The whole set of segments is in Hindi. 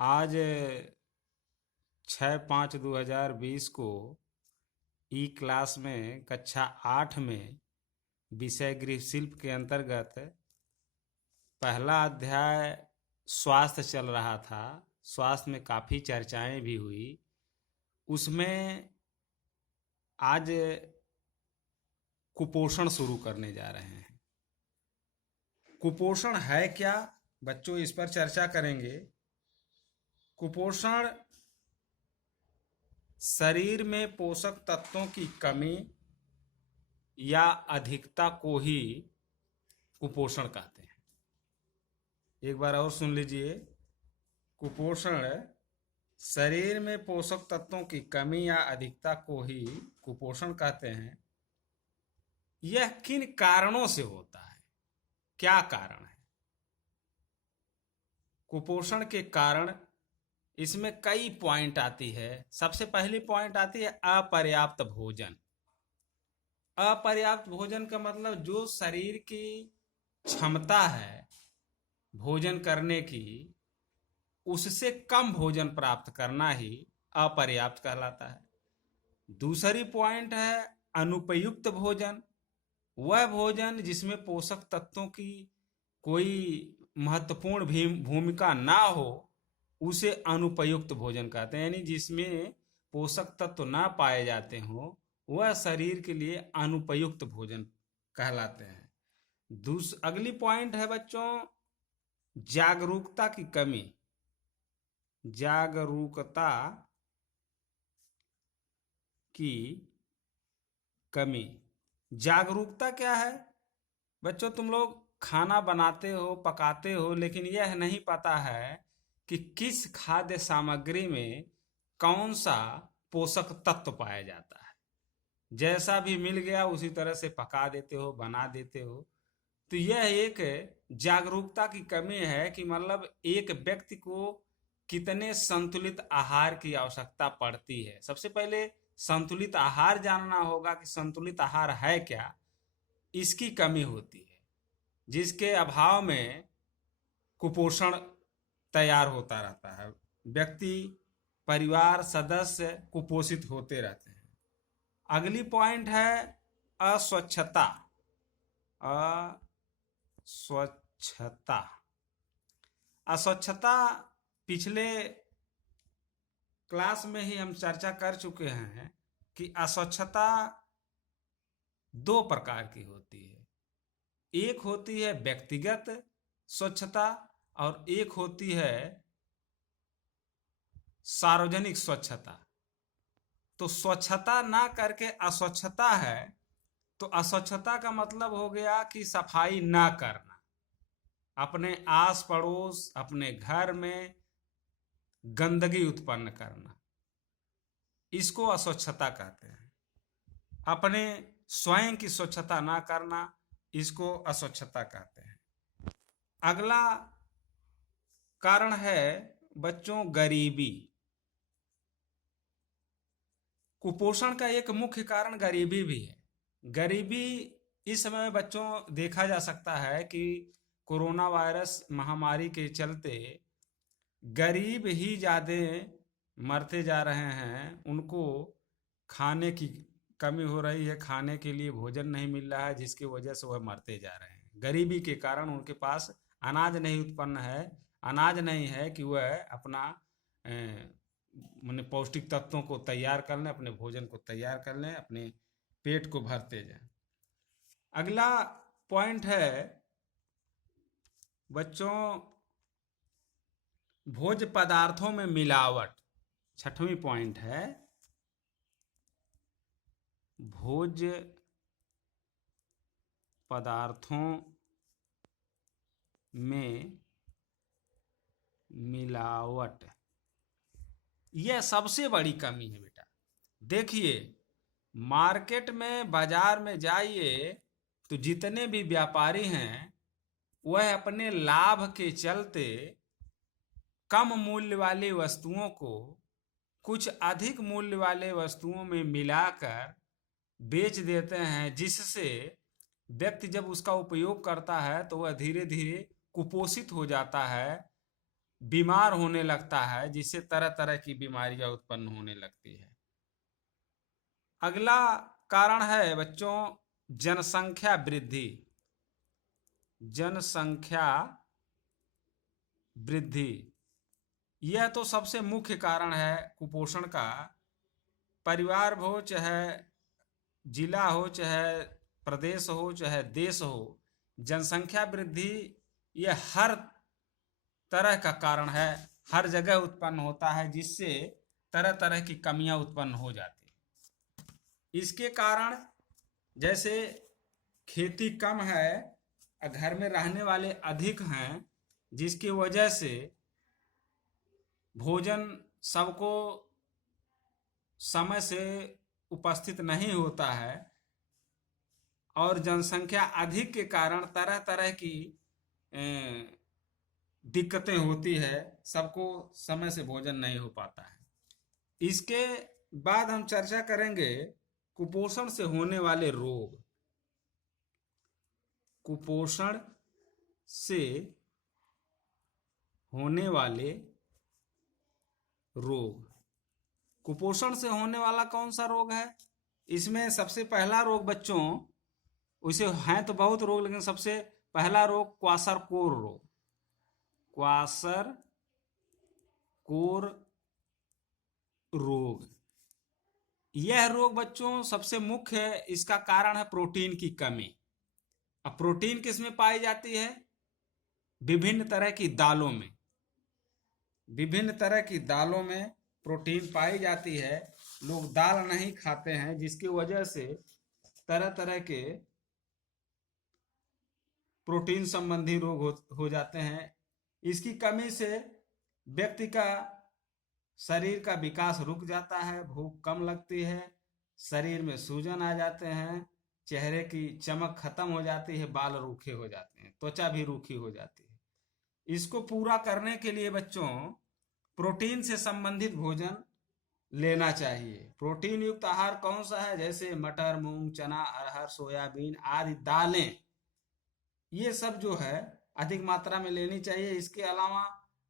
आज 6/5/2020 को ई क्लास में कक्षा 8 में विषय गृह शिल्प के अंतर्गत पहला अध्याय स्वास्थ्य चल रहा था। स्वास्थ्य में काफ़ी चर्चाएं भी हुई। उसमें आज कुपोषण शुरू करने जा रहे हैं। कुपोषण है क्या बच्चों, इस पर चर्चा करेंगे। कुपोषण शरीर में पोषक तत्वों की कमी या अधिकता को ही कुपोषण कहते हैं। एक बार और सुन लीजिए। कुपोषण शरीर में पोषक तत्वों की कमी या अधिकता को ही कुपोषण कहते हैं। यह किन कारणों से होता है, क्या कारण है? कुपोषण के कारण इसमें कई पॉइंट आती है। सबसे पहली पॉइंट आती है अपर्याप्त भोजन। अपर्याप्त भोजन का मतलब जो शरीर की क्षमता है भोजन करने की, उससे कम भोजन प्राप्त करना ही अपर्याप्त कहलाता है। दूसरी पॉइंट है अनुपयुक्त भोजन। वह भोजन जिसमें पोषक तत्वों की कोई महत्वपूर्ण भूमिका ना हो, उसे अनुपयुक्त भोजन कहते हैं। यानी जिसमें पोषक तत्व ना पाए जाते हों, वह शरीर के लिए अनुपयुक्त भोजन कहलाते हैं। अगली पॉइंट है बच्चों जागरूकता की कमी। जागरूकता की कमी। जागरूकता क्या है बच्चों? तुम लोग खाना बनाते हो, पकाते हो, लेकिन यह नहीं पता है कि किस खाद्य सामग्री में कौन सा पोषक तत्व पाया जाता है। जैसा भी मिल गया उसी तरह से पका देते हो, बना देते हो। तो यह एक जागरूकता की कमी है कि मतलब एक व्यक्ति को कितने संतुलित आहार की आवश्यकता पड़ती है। सबसे पहले संतुलित आहार जानना होगा कि संतुलित आहार है क्या, इसकी कमी होती है, जिसके अभाव में कुपोषण तैयार होता रहता है। व्यक्ति, परिवार सदस्य कुपोषित होते रहते हैं। अगली पॉइंट है अस्वच्छता। अस्वच्छता। अस्वच्छता पिछले क्लास में ही हम चर्चा कर चुके हैं कि अस्वच्छता दो प्रकार की होती है। एक होती है व्यक्तिगत स्वच्छता और एक होती है सार्वजनिक स्वच्छता। तो स्वच्छता ना करके अस्वच्छता है, तो अस्वच्छता का मतलब हो गया कि सफाई ना करना, अपने आस पड़ोस, अपने घर में गंदगी उत्पन्न करना, इसको अस्वच्छता कहते हैं। अपने स्वयं की स्वच्छता ना करना, इसको अस्वच्छता कहते हैं। अगला कारण है बच्चों गरीबी। कुपोषण का एक मुख्य कारण गरीबी भी है। गरीबी इस समय बच्चों देखा जा सकता है कि कोरोना वायरस महामारी के चलते गरीब ही ज़्यादा मरते जा रहे हैं। उनको खाने की कमी हो रही है, खाने के लिए भोजन नहीं मिल रहा है, जिसकी वजह से वह मरते जा रहे हैं। गरीबी के कारण उनके पास अनाज नहीं उत्पन्न है, अनाज नहीं है कि वह अपना माने पौष्टिक तत्वों को तैयार कर लें, अपने भोजन को तैयार कर लें, अपने पेट को भरते जाएं। अगला पॉइंट है बच्चों भोज्य पदार्थों में मिलावट। छठवीं पॉइंट है भोज्य पदार्थों में मिलावट। यह सबसे बड़ी कमी है बेटा। देखिए, मार्केट में, बाजार में जाइए तो जितने भी व्यापारी हैं वह अपने लाभ के चलते कम मूल्य वाली वस्तुओं को कुछ अधिक मूल्य वाले वस्तुओं में मिलाकर बेच देते हैं, जिससे व्यक्ति जब उसका उपयोग करता है तो वह धीरे धीरे कुपोषित हो जाता है। बीमार होने लगता है, जिससे तरह तरह की बीमारियां उत्पन्न होने लगती है। अगला कारण है बच्चों जनसंख्या वृद्धि। जनसंख्या वृद्धि यह तो सबसे मुख्य कारण है कुपोषण का। परिवार हो, चाहे जिला हो, चाहे प्रदेश हो, चाहे देश हो, जनसंख्या वृद्धि यह हर तरह का कारण है, हर जगह उत्पन्न होता है, जिससे तरह तरह की कमियां उत्पन्न हो जाती हैं। इसके कारण जैसे खेती कम है, घर में रहने वाले अधिक हैं, जिसकी वजह से भोजन सबको समय से उपस्थित नहीं होता है, और जनसंख्या अधिक के कारण तरह तरह की दिक्कतें होती है, सबको समय से भोजन नहीं हो पाता है। इसके बाद हम चर्चा करेंगे कुपोषण से होने वाले रोग। कुपोषण से होने वाले रोग। कुपोषण से होने वाला कौन सा रोग है? इसमें सबसे पहला रोग बच्चों, उसे हैं तो बहुत रोग, लेकिन सबसे पहला रोग क्वाशरकोर रोग। क्वाशरकोर रोग, यह रोग बच्चों सबसे मुख्य है। इसका कारण है प्रोटीन की कमी। अब प्रोटीन किस में पाई जाती है? विभिन्न तरह की दालों में। विभिन्न तरह की दालों में प्रोटीन पाई जाती है। लोग दाल नहीं खाते हैं, जिसकी वजह से तरह तरह के प्रोटीन संबंधी रोग हो जाते हैं। इसकी कमी से व्यक्ति का शरीर का विकास रुक जाता है, भूख कम लगती है, शरीर में सूजन आ जाते हैं, चेहरे की चमक खत्म हो जाती है, बाल रूखे हो जाते हैं, त्वचा भी रूखी हो जाती है। इसको पूरा करने के लिए बच्चों प्रोटीन से संबंधित भोजन लेना चाहिए। प्रोटीन युक्त आहार कौन सा है? जैसे मटर, मूंग, चना, अरहर, सोयाबीन आदि दालें, ये सब जो है अधिक मात्रा में लेनी चाहिए। इसके अलावा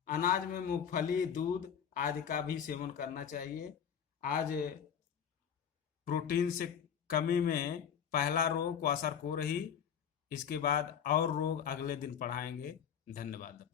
अनाज में मूंगफली, दूध आदि का भी सेवन करना चाहिए। आज प्रोटीन से कमी में पहला रोग क्वाशरकोर ही, इसके बाद और रोग अगले दिन पढ़ाएंगे। धन्यवाद।